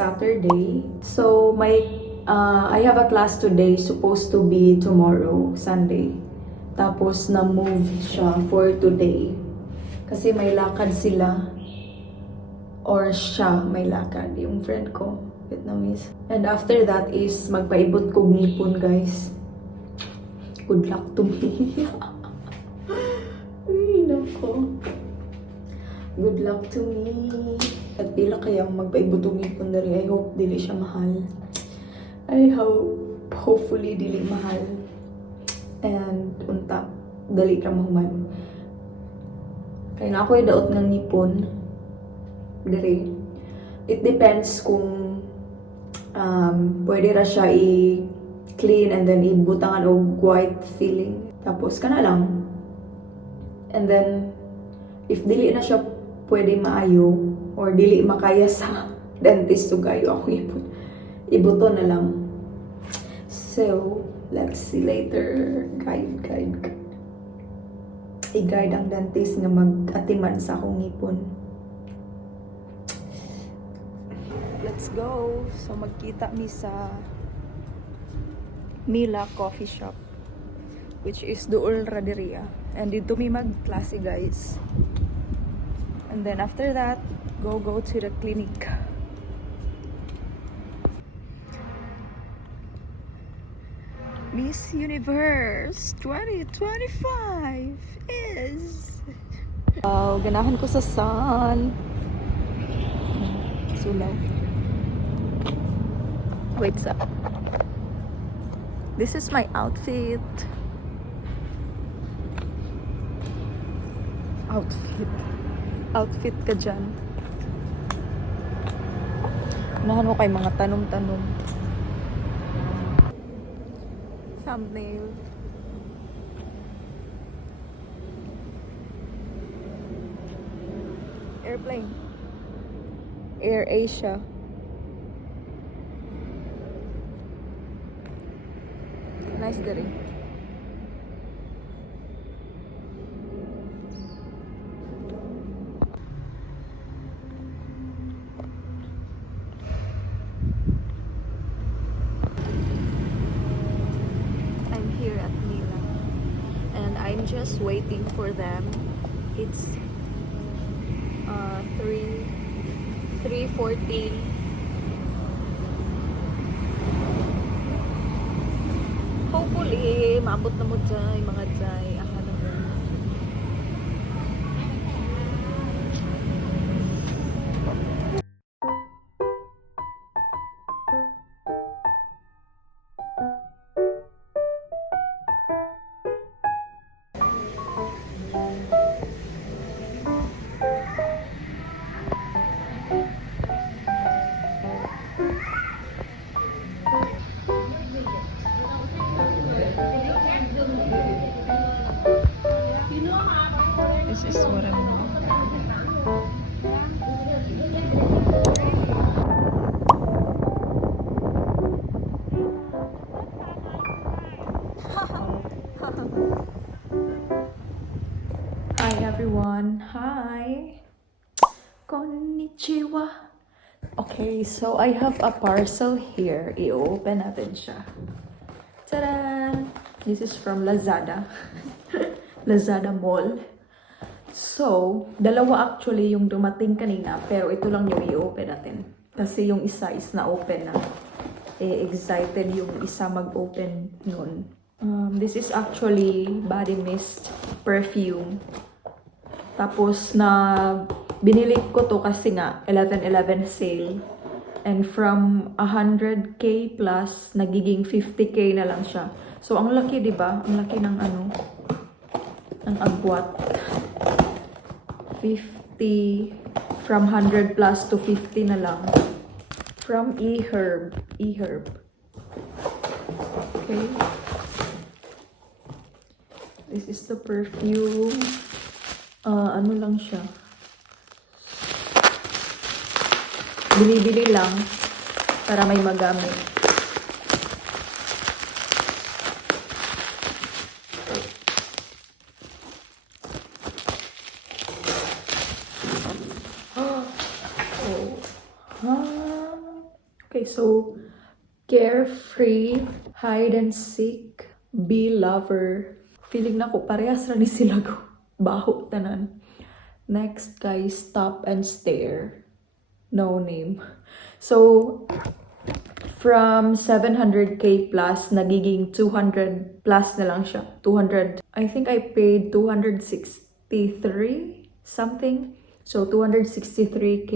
Saturday. So I have a class today, supposed to be tomorrow, Sunday. Tapos na-move siya for today. Kasi may lakad sila. Or siya may lakad, yung friend ko, Vietnamese. And after that is magpaibot kog ngipon, guys. Good luck to me. Ay, nako. Good luck to me. At pila kayang magpaibutong ipon na rin. I hope dili siya mahal. I hope, hopefully dili mahal. And unta, dali ra mahuman. Kaya na ako daot ng nipon. Diri. It depends kung pwede ra siya i-clean and then ibutangan og white filling. Tapos kana lang. And then, if dili na siya pwede maayo, or dili makaya sa dentist to gayo ako ibuto na lang. So, let's see later. Guide. I-guide ang dentist nga mag-atiman sa akong ngipon. Let's go. So, magkita mi sa Mila Coffee Shop, which is Duol Raderia. And dito mi mag-klase, guys. And then after that, go to the clinic. Miss Universe 2025 is... Wow, ganahan ko sa sun. Sulaw. Wait up. This is my outfit. Outfit ka dyan. Unahan mo kay mga tanom-tanom. Thumbnail. Airplane. Air Asia. Nice diri. I'm just waiting for them. It's 3:14. Hopefully, maabot na mo dyan, mga dyan. Akala mo. This is what I'm doing. Hi everyone. Hi. Konnichiwa. Okay, so I have a parcel here. I-open natin siya. Ta-da! This is from Lazada. Lazada Mall. So, dalawa actually yung dumating kanina, pero ito lang yung i-open natin. Kasi yung isa is na-open na. Excited yung isa mag-open nun. This is actually body mist perfume. Tapos binili ko to kasi nga 11/11 sale. And from 100k plus, nagiging 50k na lang siya. So, ang laki, diba? Ang laki ng ng agwat. 50, from 100 plus to 50 na lang. From eHerb. Okay. This is the perfume. Ano lang siya. Bili-bili lang para may magamit. Okay, so Carefree, Hide and Seek, Be Lover. Feeling na ko, parehas ra ni sila ko. Baho tanan. Next, guys, Stop and Stare. No name. So, from 700k plus, nagiging 200 plus na lang siya. 200. I think I paid 263 something. So, 263k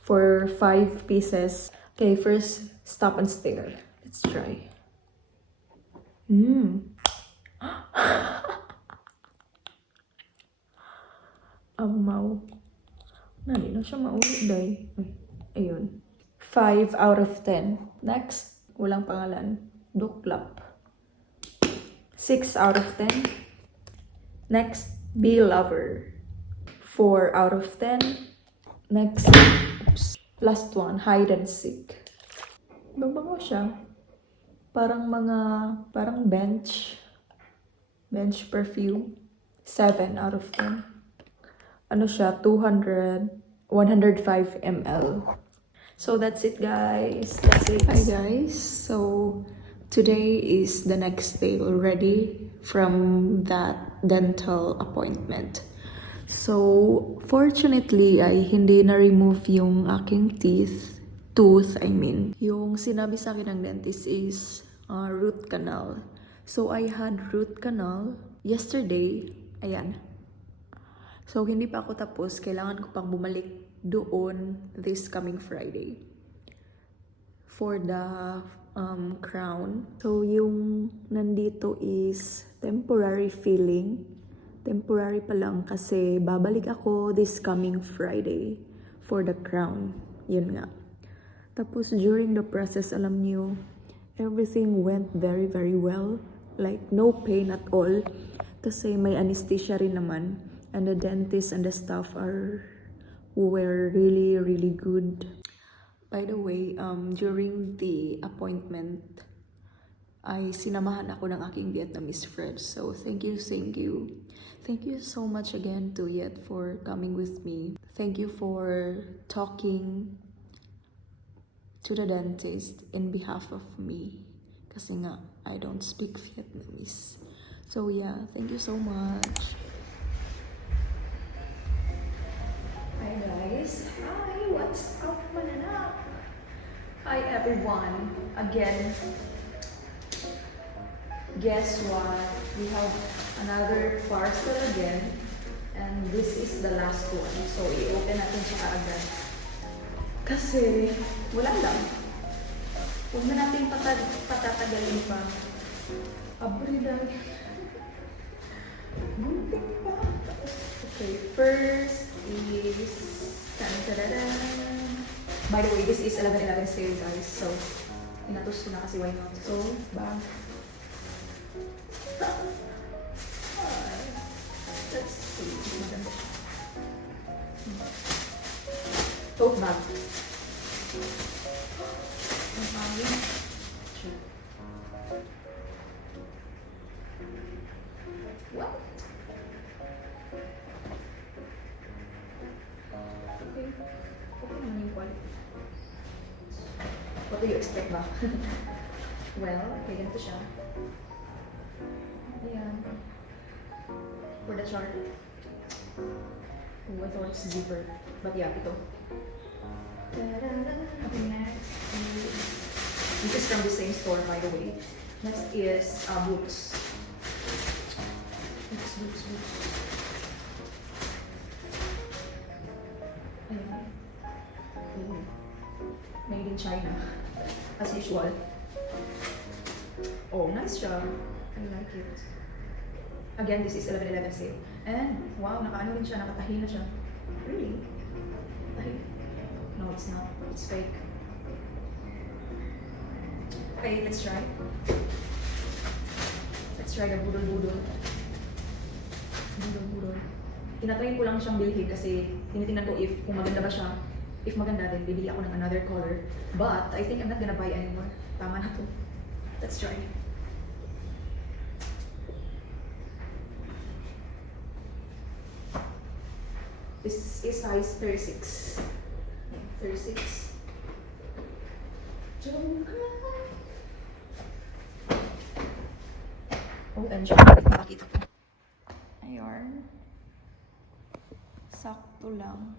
for 5 pieces. Okay, first, Stop and Stare. Let's try. Amaw. Nani na siya maulit, day. Ayun. 5 out of 10. Next, walang pangalan. Duklap. 6 out of 10. Next, Be Lover. 4 out of 10. Next, oops. Last one, Hide and Seek. Mabango siya. Parang bench perfume. 7 out of 10. Ano siya, 105 ml. So that's it, guys. That's it. Hi guys. So today is the next day already from that dental appointment. So fortunately ay hindi na-remove yung aking tooth, I mean. Yung sinabi sa akin ng dentist is root canal. So I had root canal yesterday. Ayan. So hindi pa ako tapos. Kailangan ko pang bumalik doon this coming Friday for the crown. So yung nandito is temporary filling. Temporary pa lang kasi babalik ako this coming Friday for the crown. Yun nga. Tapos during the process, alam niyo, everything went very, very well. Like no pain at all. Kasi may anesthesia rin naman. And the dentist and the staff were really, really good. By the way, during the appointment, ay sinamahan ako ng aking Vietnamese friend. So, thank you. Thank you so much again to Yet for coming with me. Thank you for talking to the dentist in behalf of me. Kasi nga, I don't speak Vietnamese. So yeah, thank you so much. Hi guys. Hi, what's up, manana? Hi everyone. Again, guess what? We have another parcel again. And this is the last one. So, i-open natin siya kaagad. Kasi, wala lang. Huwag na natin patatagalin pa. Abridan. Gunting pa. Okay, first is... Tan-tararan. By the way, this is 11/11 sale, guys. So, inatos ko na kasi why not. So, bag. Let's see. Maganda siya. Tote bag. Ang pangin. Sure. What? Okay. Okay naman yung quality. What do you expect ba? Well, okay, ganito siya. Ayan. For the chart. Oh, I thought it's deeper. But yeah, ito. Okay, next is... This is from the same store, by the way. Next is boots. Boots. Ayan. Ooh. Made in China. As usual. Oh, nice siya. I like it. Again, this is 11/11 sale. And, wow, nakaano rin siya, nakatahi na siya. Really? Tahi? No, it's not. It's fake. Okay, let's try. Let's try the budol-budol. Burol. Tinatry ko lang siyang bilhin kasi tinitingnan ko if kung maganda ba siya. If maganda, then bibili ako ng another color. But I think I'm not gonna buy anymore. Tama na to. Let's try. This is size 36. 36. Don't cry. OMG, nakakita ko. Ayun. Sakto lang.